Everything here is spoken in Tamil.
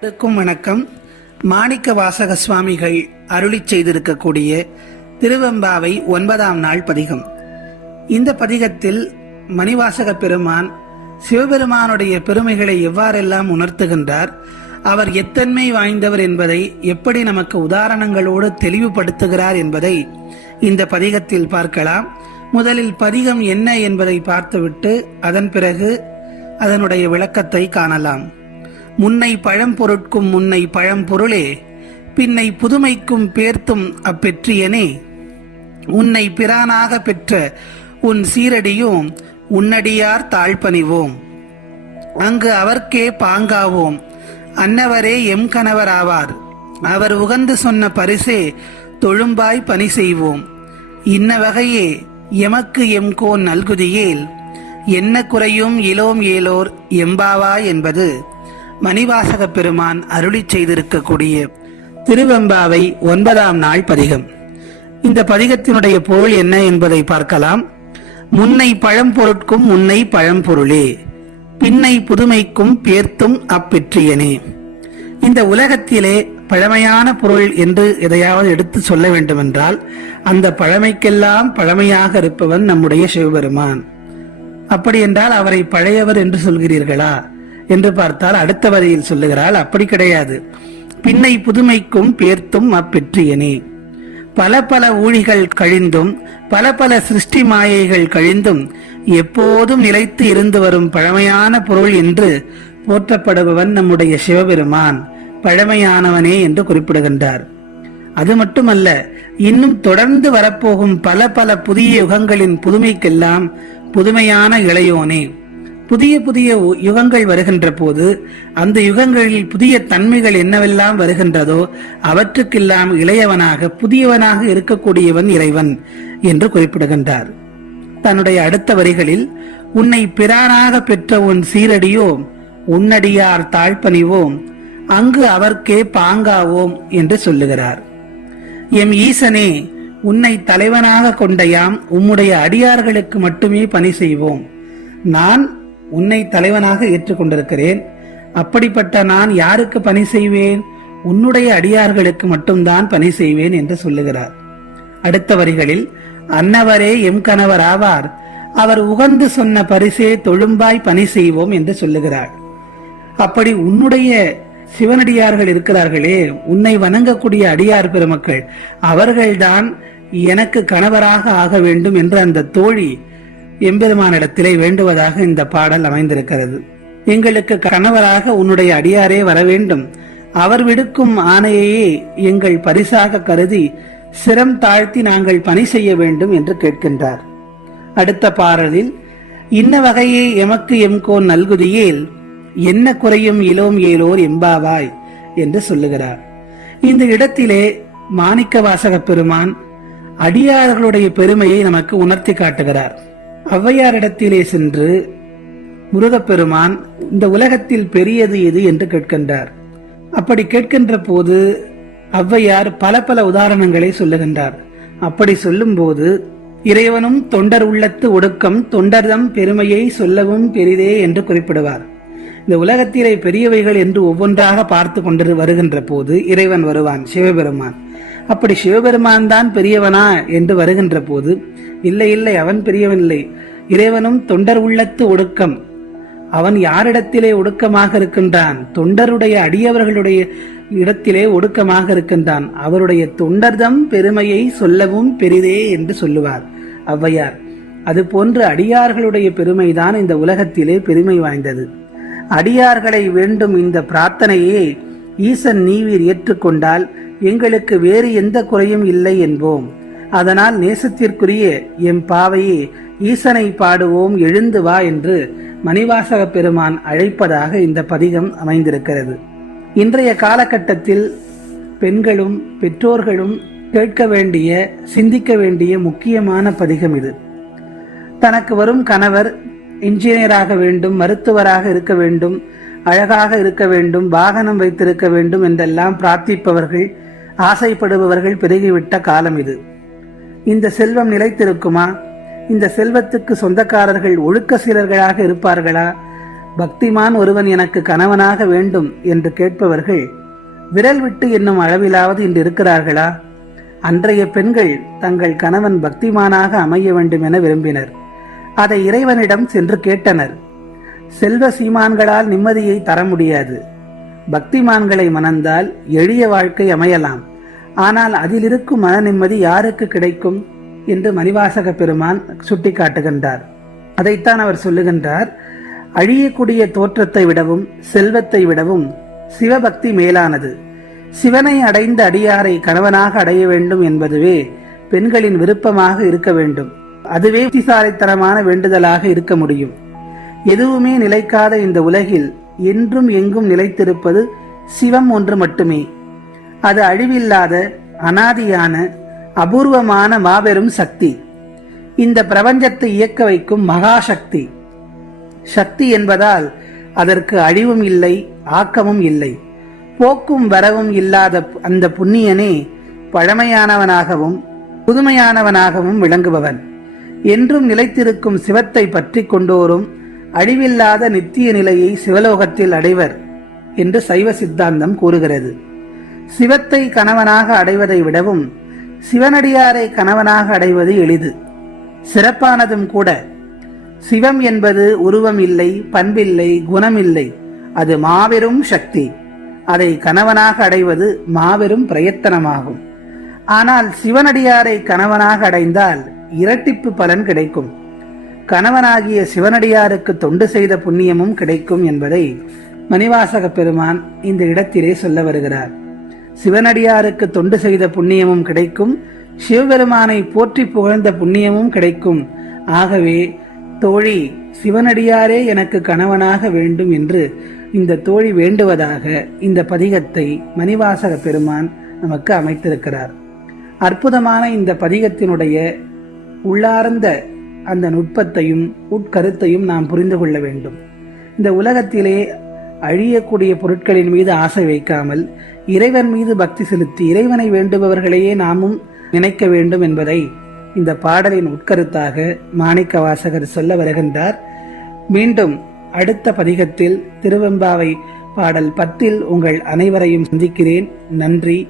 அனைவருக்கும் வணக்கம். மாணிக்க வாசக சுவாமிகள் அருளிச் செய்திருக்கக்கூடிய திருவெம்பாவை ஒன்பதாம் நாள் பதிகம். இந்த பதிகத்தில் மணிவாசக பெருமான் சிவபெருமானுடைய பெருமைகளை எவ்வாறெல்லாம் உணர்த்துகின்றார் அவர் எத்தன்மை வாய்ந்தவர் என்பதை எப்படி நமக்கு உதாரணங்களோடு தெளிவுபடுத்துகிறார் என்பதை இந்த பதிகத்தில் பார்க்கலாம். முதலில் பதிகம் என்ன என்பதை பார்த்துவிட்டு அதன் பிறகு அதனுடைய விளக்கத்தை காணலாம். முன்னை பழம்பொருட்கும் முன்னை பழம்பொருளே பின்னை புதுமைக்கும் பேர்த்தும் அப்பெற்றியனே. உன்னை பிரானாக பெற்ற உன் சீரடியும் உன்னடியார் தாழ்பணிவோம். அங்கு அவர்க்கே பாங்காவோம். அன்னவரே எம் கணவராவார். அவர் உகந்து சொன்ன பரிசே தொழும்பாய் பணி செய்வோம். இன்ன வகையே எமக்கு எம் கோன் நல்குதியேல் என்ன குறையும் இலோம் ஏலோர் எம்பாவா என்பது. மணிவாசக பெருமான் அருளிச் செய்திருக்கக்கூடிய திருவெம்பாவை ஒன்பதாம் நாள் பதிகம். இந்த பதிகத்தினுடைய பொருள் என்ன என்பதை பார்க்கலாம். முன்னை பழம்பொருட்கும் முன்னை பழம்பொருளே பின்னை புதுமைக்கும் பேர்த்தும் அப்பெற்றியனே. இந்த உலகத்திலே பழமையான பொருள் என்று எதையாவது எடுத்து சொல்ல வேண்டுமென்றால் அந்த பழமைக்கெல்லாம் பழமையாக இருப்பவன் நம்முடைய சிவபெருமான். அப்படி என்றால் அவரை பழையவர் என்று சொல்கிறீர்களா? என்று பார்த்தால் அடுத்த வரியில் சொல்லுகிறாள் அப்படி கிடையாது. பின்னை புதுமைக்கும் பேர்த்தும் அப்பெற்றியனே. பல பல ஊழிகள் கழிந்தும் பல பல சிருஷ்டி மாயைகள் கழிந்தும் எப்போதும் நிலைத்து இருந்து வரும் பழமையான பொருள் என்று போற்றப்படுபவன் நம்முடைய சிவபெருமான். பழமையானவனே என்று குறிப்பிடுகின்றார். அது மட்டுமல்ல இன்னும் தொடர்ந்து வரப்போகும் பல பல புதிய யுகங்களின் புதுமைக்கெல்லாம் புதுமையான இளையோனே. புதிய புதிய உ- யுகங்கள் வருகின்ற போது அந்த யுகங்களில் புதிய தன்மைகள் என்னவெல்லாம் வருகின்றதோ அவற்றுக்கெல்லாம் இளையவனாக புதியவனாக இருக்கக்கூடியவன் இறைவன் என்று குறிப்பிடுகின்றார். தன்னுடைய அடுத்த வரிகளில் உன்னை பிரானாக பெற்ற உன் சீரடியோ உன்னடியார் தாழ்பணிவோம் அங்கு அவர்க்கே பாங்காவோம் என்று சொல்லுகிறார். எம் ஈசனே உன்னை தலைவனாக கொண்ட யாம் உம்முடைய அடியார்களுக்கு மட்டுமே பணி செய்வோம். நான் உன்னை தலைவனாக ஏற்றுக்கொண்டிருக்கிறேன். அப்படிப்பட்ட நான் யாருக்கு பணி செய்வேன்? உன்னுடைய அடியார்களுக்கு மட்டும்தான் பணி செய்வேன் என்று சொல்லுகிறார். அடுத்த வரிகளில் அன்னவரே எம் கணவர் ஆவார். அவர் உகந்து சொன்ன பரிசே தொழும்பாய் பணி செய்வோம் என்று சொல்லுகிறார். அப்படி உன்னுடைய சிவனடியார்கள் இருக்கிறார்களே உன்னை வணங்கக்கூடிய அடியார் பெருமக்கள் அவர்கள்தான் எனக்கு கணவராக ஆக வேண்டும் என்று அந்த தோழி எம்பெருமானிடத்திலே வேண்டுவதாக இந்த பாடல் அமைந்திருக்கிறது. எங்களுக்கு கணவராக உன்னுடைய அடியாரே வர வேண்டும். அவர் விடுக்கும் ஆணையையே எங்கள் பரிசாக கருதி சிரம் தாழ்த்தி நாங்கள் பணி செய்ய வேண்டும் என்று கேட்கின்றார். அடுத்த பாடலில் இன்ன வகையே எமக்கு எம்கோன் நல்குதியேல் என்ன குறையும் இலோம் ஏலோர் எம்பாவாய் என்று சொல்லுகிறார். இந்த இடத்திலே மாணிக்க வாசக பெருமான் அடியார்களுடைய பெருமையை நமக்கு உணர்த்தி காட்டுகிறார். ஔவையாரிடத்திலே சென்று முருகப்பெருமான் இந்த உலகத்தில் பெரியது எது என்று கேட்கின்றார். அப்படி கேட்கின்ற போது ஔவையார் பல பல உதாரணங்களை சொல்லுகின்றார். அப்படி சொல்லும்போது இறைவனும் தொண்டர் உள்ளத்து ஒடுக்கம் தொண்டர்தம் பெருமையை சொல்லவும் பெரிதே என்று குறிப்பிடுவார். இந்த உலகத்திலே பெரியவைகள் என்று ஒவ்வொன்றாக பார்த்து கொண்டு வருகின்ற போது இறைவன் வருவான் சிவபெருமான். அப்படி சிவபெருமான் தான் பெரியவனா என்று வருகின்ற போது இல்லை இல்லை அவன் பெரியவன் இல்லை இறைவனும் தொண்டர் உள்ளத்து ஒடுக்கம். அவன் யாரிடத்திலே ஒடுக்கமாக இருக்கின்றான்? தொண்டருடைய அடியவர்களுடைய இடத்திலே ஒடுக்கமாக இருக்கின்றான். அவருடைய தொண்டர்தம் பெருமையை சொல்லவும் பெரிதே என்று சொல்லுவார் ஔவையார். அதுபோன்று அடியார்களுடைய பெருமைதான் இந்த உலகத்திலே பெருமை வாய்ந்தது. அடியார்களை வேண்டும் இந்த பிரார்த்தனையை ஈசன் நீவீர் ஏற்றுக்கொண்டால் எங்களுக்கு வேறு எந்த குறையும் இல்லை என்போம். அதனால் நேசத்திற்குரிய எம் பாவையே ஈசனை பாடுவோம் எழுந்து வா என்று மணிவாசக பெருமான் அழைப்பதாக இந்த பதிகம் அமைந்திருக்கிறது. இன்றைய காலகட்டத்தில் பெண்களும் பெற்றோர்களும் கேட்க வேண்டிய சிந்திக்க வேண்டிய முக்கியமான பதிகம் இது. தனக்கு வரும் கணவர் இன்ஜினியராக வேண்டும் மருத்துவராக இருக்க வேண்டும் அழகாக இருக்க வேண்டும் வாகனம் வைத்திருக்க வேண்டும் என்றெல்லாம் பிரார்த்திப்பவர்கள் ஆசைப்படுபவர்கள் பெருகிவிட்ட காலம் இது. இந்த செல்வம் நிலைத்திருக்குமா? இந்த செல்வத்துக்கு சொந்தக்காரர்கள் ஒழுக்க சீரர்களாக இருப்பார்களா? பக்திமான் ஒருவன் எனக்கு கணவனாக வேண்டும் என்று கேட்பவர்கள் விரல் விட்டு என்னும் அளவிலாவது இன்று இருக்கிறார்களா? அன்றைய பெண்கள் தங்கள் கணவன் பக்திமானாக அமைய வேண்டும் என விரும்பினர். அதை இறைவனிடம் சென்று கேட்டனர். செல்வ சீமான்களால் நிம்மதியை தர முடியாது. பக்திமான்களை மணந்தால் எளிய வாழ்க்கை அமையலாம். ஆனால் அதில் இருக்கும் மன நிம்மதி யாருக்கு கிடைக்கும்? என்று மணிவாசக பெருமான் சுட்டிக்காட்டுகின்றார். அதைத்தான் அவர் சொல்லுகின்றார். அழியக்கூடிய தோற்றத்தை விடவும் செல்வத்தை விடவும் சிவபக்தி மேலானது. சிவனை அடைந்த அடியாரை கணவனாக அடைய வேண்டும் என்பதுவே பெண்களின் விருப்பமாக இருக்க வேண்டும். அதுவே புத்திசாலித்தனமான வேண்டுதலாக இருக்க முடியும். எதுவுமே நிலைக்காத இந்த உலகில் என்றும் எங்கும் நிலைத்திருப்பது சிவம் ஒன்று மட்டுமே. அது அழிவில்லாத அனாதியான அபூர்வமான மாபெரும் சக்தி. இந்த பிரபஞ்சத்தை இயக்க வைக்கும் மகாசக்தி. சக்தி என்பதால் அதற்கு அழிவும் இல்லை ஆக்கமும் இல்லை. போக்கும் வரவும் இல்லாத அந்த புண்ணியனே பழமையானவனாகவும் புதுமையானவனாகவும் விளங்குபவன். என்றும் நிலைத்திருக்கும் சிவத்தை பற்றி கொண்டோரும் அழிவில்லாத நித்திய நிலையை சிவலோகத்தில் அடைவர் என்று சைவ சித்தாந்தம் கூறுகிறது. சிவத்தை கணவனாக அடைவதை விடவும் சிவனடியாரை கணவனாக அடைவது எளிது. சிறப்பானதும் கூட சிவம் என்பது உருவம் இல்லை பண்பில்லை குணமில்லை அது மாபெரும் சக்தி. அதை கணவனாக அடைவது மாபெரும் பிரயத்தனமாகும். ஆனால் சிவனடியாரை கணவனாக அடைந்தால் இரட்டிப்பு பலன் கிடைக்கும். கணவனாகிய சிவனடியாருக்கு தொண்டு செய்த புண்ணியமும் கிடைக்கும் என்பதை மணிவாசக பெருமான் இந்த இடத்திலே சொல்ல வருகிறார். சிவனடியாருக்கு தொண்டு செய்த புண்ணியமும் கிடைக்கும் சிவபெருமானை போற்றி புகழ்ந்த புண்ணியமும் கிடைக்கும். ஆகவே தோழி சிவனடியாரே எனக்கு கணவனாக வேண்டும் என்று இந்த தோழி வேண்டுவதாக இந்த பதிகத்தை மணிவாசக பெருமான் நமக்கு அமைத்திருக்கிறார். அற்புதமான இந்த பதிகத்தினுடைய உள்ளார்ந்த அந்த நுட்பத்தையும் உட்கருத்தையும் நாம் புரிந்து கொள்ள வேண்டும். இந்த உலகத்திலே அழியக்கூடிய பொருட்களின் மீது ஆசை வைக்காமல் இறைவன் மீது பக்தி செலுத்தி இறைவனை வேண்டுபவர்களையே நாமும் நினைக்க வேண்டும் என்பதை இந்த பாடலின் உட்கருத்தாக மாணிக்க வாசகர் சொல்ல வருகின்றார். மீண்டும் அடுத்த பதிகத்தில் திருவெம்பாவை பாடல் பத்தில் உங்கள் அனைவரையும் சந்திக்கிறேன். நன்றி